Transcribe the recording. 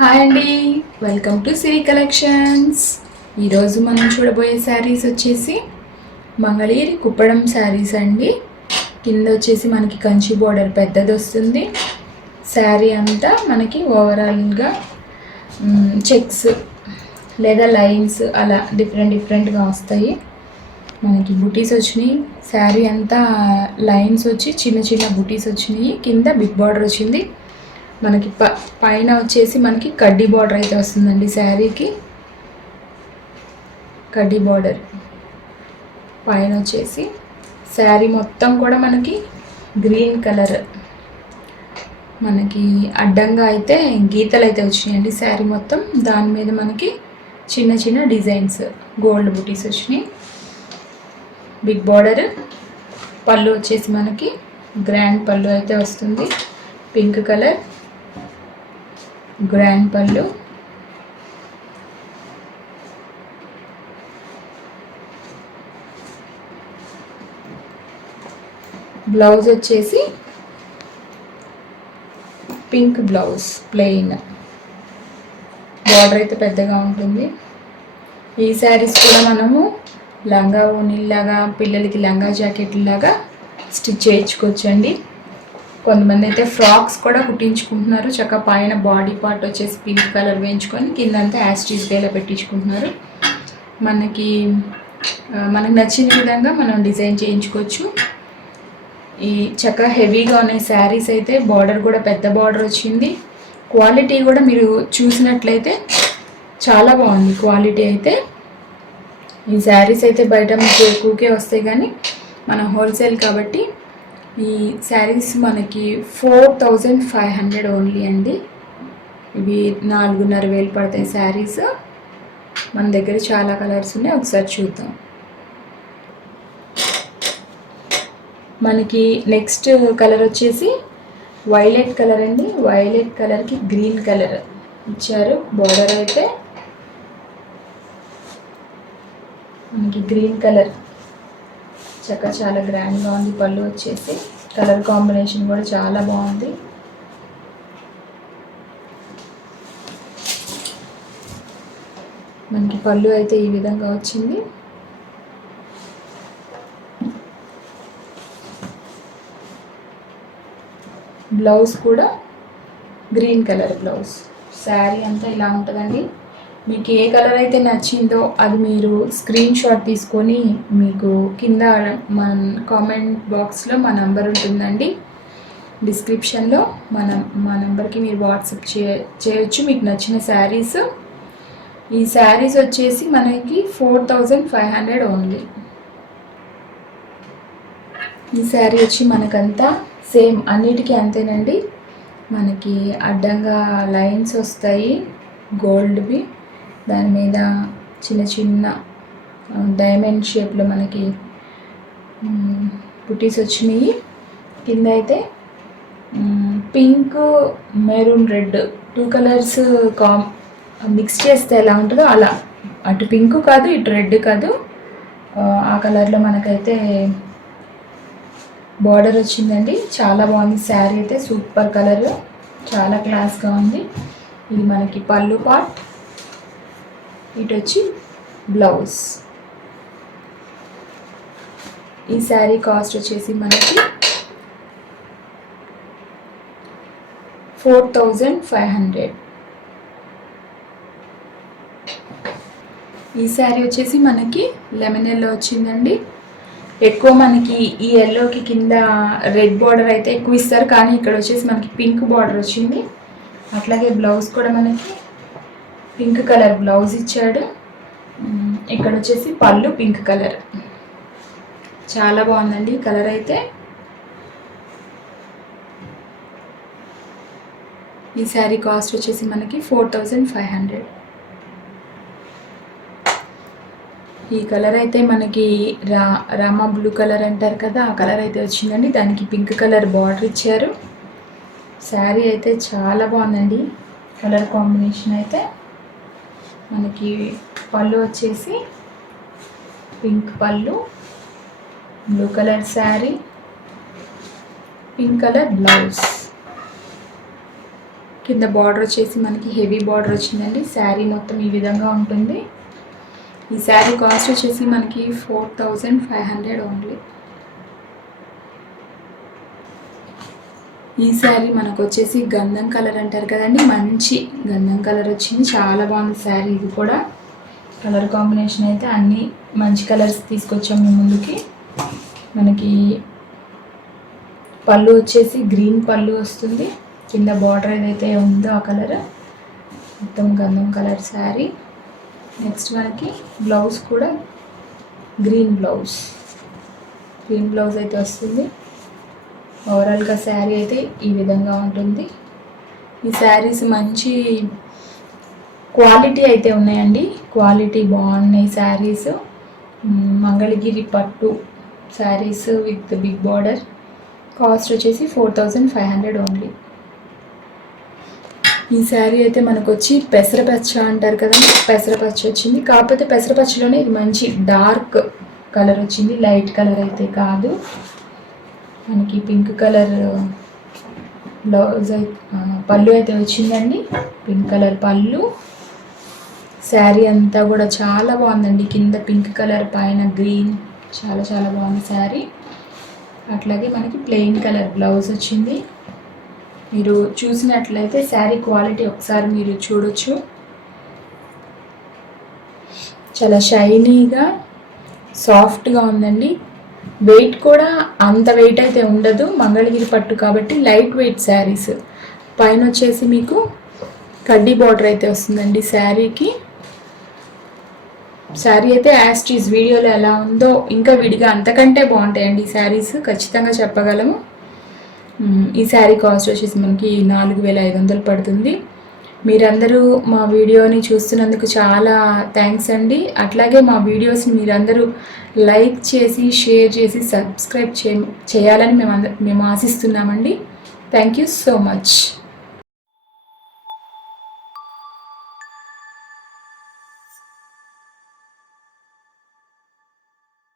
Hi అండి, welcome to Siri collections. ఈరోజు మనం చూడబోయే శారీస్ వచ్చేసి మంగళగిరి కుప్పడం శారీస్ అండి. కింద వచ్చేసి మనకి కంచి బోర్డర్ పెద్దది వస్తుంది. శారీ అంతా మనకి ఓవరాల్గా చెక్స్ లేదా లైన్స్ అలా డిఫరెంట్గా వస్తాయి. మనకి బుటీస్ వచ్చినాయి. శారీ అంతా లైన్స్ వచ్చి చిన్న చిన్న బుటీస్ వచ్చినాయి. కింద బిగ్ బార్డర్ వచ్చింది. మనకి పైన వచ్చేసి మనకి కడ్డీ బార్డర్ అయితే వస్తుందండి. శారీకి కడ్డీ బార్డర్ పైన వచ్చేసి శారీ మొత్తం కూడా మనకి గ్రీన్ కలర్ మనకి అడ్డంగా అయితే గీతలు అయితే వచ్చినాయండి. శారీ మొత్తం దాని మీద మనకి చిన్న చిన్న డిజైన్స్ గోల్డ్ బుటీస్ వచ్చినాయి. బిగ్ బార్డర్ పళ్ళు వచ్చేసి మనకి గ్రాండ్ పళ్ళు అయితే వస్తుంది. పింక్ కలర్ గ్రాండ్ పళ్ళు, బ్లౌజ్ వచ్చేసి పింక్ బ్లౌజ్ ప్లెయిన్, బార్డర్ అయితే పెద్దగా ఉంటుంది. ఈ శారీస్ కూడా మనము లంగా ఓణీలాగా పిల్లలకి లంగా జాకెట్లాగా స్టిచ్ చేయించుకోవచ్చండి. కొంతమంది అయితే ఫ్రాక్స్ కూడా కుట్టించుకుంటున్నారు. చక్కగా పైన బాడీ పార్ట్ వచ్చేసి పింక్ కలర్ వేయించుకొని కిందంతా యాస్టీస్గా ఇలా పెట్టించుకుంటున్నారు. మనకు నచ్చిన విధంగా మనం డిజైన్ చేయించుకోవచ్చు. ఈ చక్కగా హెవీగా ఉన్నాయి శారీస్ అయితే. బార్డర్ కూడా పెద్ద బార్డర్ వచ్చింది. క్వాలిటీ కూడా మీరు చూసినట్లయితే చాలా బాగుంది క్వాలిటీ అయితే. ఈ శారీస్ అయితే బయట మీకు ఎక్కువకే వస్తాయి, కానీ మన హోల్సేల్ కాబట్టి ఈ శారీస్ మనకి 4500 ఓన్లీ అండి. ఇవి 4500 పడతాయి శారీస్. మన దగ్గర చాలా కలర్స్ ఉన్నాయి, ఒకసారి చూద్దాం. మనకి నెక్స్ట్ కలర్ వచ్చేసి వైలెట్ కలర్ అండి. వైలెట్ కలర్కి గ్రీన్ కలర్ ఇచ్చారు. బార్డర్ అయితే మనకి గ్రీన్ కలర్ చాలా గ్రాండ్గా ఉంది. పళ్ళు వచ్చేసి కలర్ కాంబినేషన్ కూడా చాలా బాగుంది. మనకి పళ్ళు అయితే ఈ విధంగా వచ్చింది. బ్లౌజ్ కూడా గ్రీన్ కలర్ బ్లౌజ్. శారీ అంతా ఇలా ఉంటుందండి. మీకు ఏ కలర్ అయితే నచ్చిందో అది మీరు స్క్రీన్ షాట్ తీసుకొని మీకు కింద మన కామెంట్ బాక్స్లో మా నంబర్ ఉంటుందండి. డిస్క్రిప్షన్లో మా నెంబర్కి మీరు వాట్సాప్ చేయొచ్చు మీకు నచ్చిన శారీస్. ఈ శారీస్ వచ్చేసి మనకి 4500 ఓన్లీ. ఈ శారీ వచ్చి మనకంతా సేమ్ అన్నిటికీ అంతేనండి. మనకి అడ్డంగా లైన్స్ వస్తాయి గోల్డ్వి. దాని మీద చిన్న చిన్న డైమండ్ షేప్లో మనకి బుటీస్ వచ్చినాయి. కింద అయితే pink maroon red 2 colours mix చేస్తే ఎలా ఉంటుందో అలా, అటు పింక్ కాదు ఇటు రెడ్ కాదు, ఆ కలర్లో మనకైతే బార్డర్ వచ్చిందండి. చాలా బాగుంది శారీ అయితే. సూపర్ కలర్, చాలా క్లాస్గా ఉంది. ఇది మనకి పళ్ళు పార్ట్, ఇటు వచ్చి బ్లౌజ్. ఈ శారీ కాస్ట్ వచ్చేసి మనకి 4500. ఈ శారీ వచ్చేసి మనకి లెమన్ ఎల్లో వచ్చిందండి. ఎక్కువ మనకి ఈ ఎల్లోకి కింద రెడ్ బార్డర్ అయితే ఎక్కువ ఇస్తారు, కానీ ఇక్కడ వచ్చేసి మనకి పింక్ బార్డర్ వచ్చింది. అట్లాగే బ్లౌజ్ కూడా మనకి పింక్ కలర్ బ్లౌజ్ ఇచ్చాడు. ఇక్కడ వచ్చేసి పళ్ళు పింక్ కలర్. చాలా బాగుందండి కలర్ అయితే. ఈ శారీ కాస్ట్ వచ్చేసి మనకి 4500. ఈ కలర్ అయితే మనకి రామా బ్లూ కలర్ అంటారు కదా, ఆ కలర్ అయితే వచ్చిందండి. దానికి పింక్ కలర్ బార్డర్ ఇచ్చారు. శారీ అయితే చాలా బాగుందండి కలర్ కాంబినేషన్ అయితే. మనకి పళ్ళు వచ్చేసి పింక్ పళ్ళు, blue colour sari, pink colour blouse. కింద బార్డర్ వచ్చేసి మనకి హెవీ బార్డర్ వచ్చిందండి. శారీ మొత్తం ఈ విధంగా ఉంటుంది. ఈ శారీ కాస్ట్ వచ్చేసి మనకి 4500 ఓన్లీ. ఈ శారీ మనకు వచ్చేసి గంధం కలర్ అంటారు కదండి, మంచి గంధం కలర్ వచ్చింది. చాలా బాగుంది శారీ. ఇది కూడా కలర్ కాంబినేషన్ అయితే అన్నీ మంచి కలర్స్ తీసుకొచ్చాం మీ ముందుకి. మనకి పళ్ళు వచ్చేసి గ్రీన్ పళ్ళు వస్తుంది. కింద బార్డర్ ఏదైతే ఉందో ఆ కలర్ మొత్తం గంధం కలర్ శారీ. నెక్స్ట్ మనకి బ్లౌజ్ కూడా గ్రీన్ బ్లౌజ్ అయితే వస్తుంది. ఓవరాల్గా శారీ అయితే ఈ విధంగా ఉంటుంది. ఈ శారీస్ మంచి క్వాలిటీ అయితే ఉన్నాయండి. క్వాలిటీ బాగున్నాయి శారీస్. మంగళగిరి పట్టు saris with big border. Cost వచ్చేసి 4500 ఓన్లీ. ఈ శారీ అయితే మనకు వచ్చి పెసరపచ్చ అంటారు కదా, పెసరపచ్చ వచ్చింది. కాకపోతే పెసరపచ్చలోనే ఇది మంచి డార్క్ కలర్ వచ్చింది, లైట్ కలర్ అయితే కాదు. మనకి పింక్ కలర్ బ్లౌజ్ పళ్ళు అయితే వచ్చిందండి. పింక్ కలర్ పళ్ళు. శారీ అంతా కూడా చాలా బాగుందండి. కింద పింక్ కలర్, పైన గ్రీన్, చాలా చాలా బాగుంది శారీ. అట్లాగే మనకి ప్లెయిన్ కలర్ బ్లౌజ్ వచ్చింది. మీరు చూసినట్లయితే శారీ క్వాలిటీ ఒకసారి మీరు చూడొచ్చు. చాలా షైనీగా సాఫ్ట్గా ఉందండి. వెయిట్ కూడా అంత వెయిట్ అయితే ఉండదు, మంగళగిరి పట్టు కాబట్టి లైట్ వెయిట్ శారీస్. పైన వచ్చేసి మీకు కడ్డీ బార్డర్ అయితే వస్తుందండి శారీకి. శారీ అయితే యాస్టీస్ వీడియోలో ఎలా ఉందో ఇంకా విడిగా అంతకంటే బాగుంటాయండి ఈ శారీస్, ఖచ్చితంగా చెప్పగలము. ఈ శారీ కాస్ట్ వచ్చేసి మనకి 4500 పడుతుంది. మీరందరూ మా వీడియోని చూస్తున్నందుకు చాలా థ్యాంక్స్ అండి. అట్లాగే మా వీడియోస్ని మీరందరూ లైక్ చేసి, షేర్ చేసి, సబ్స్క్రైబ్ చేయాలని మేము ఆశిస్తున్నామండి. Thank you so much.